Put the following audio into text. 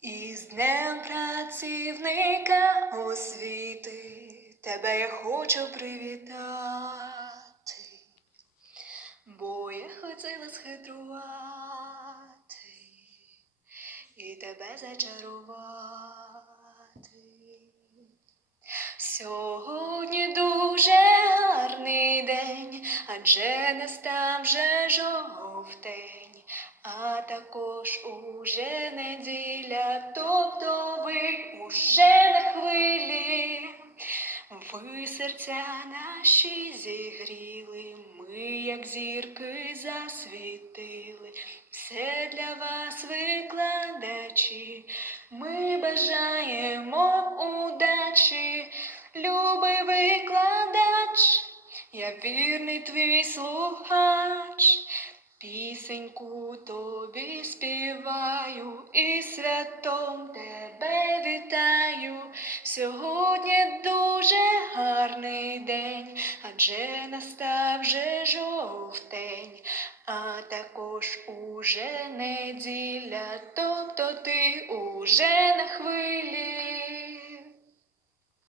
Із Днем працівника освіти тебе я хочу привітати, бо я хотіла схитрувати і тебе зачарувати. Сьогодні дуже гарний день, адже настав вже жовтень, а також уже неділя, тобто ви уже на хвилі. Ви серця наші зігріли, ми, як зірки, засвітили. Все для вас, викладачі, ми бажаємо удачі, любий викладач, я вірний твій слухач. Пісеньку тобі співаю і святом тебе вітаю. Сьогодні дуже гарний день, адже настав вже жовтень, а також уже неділя, тобто ти уже на хвилі.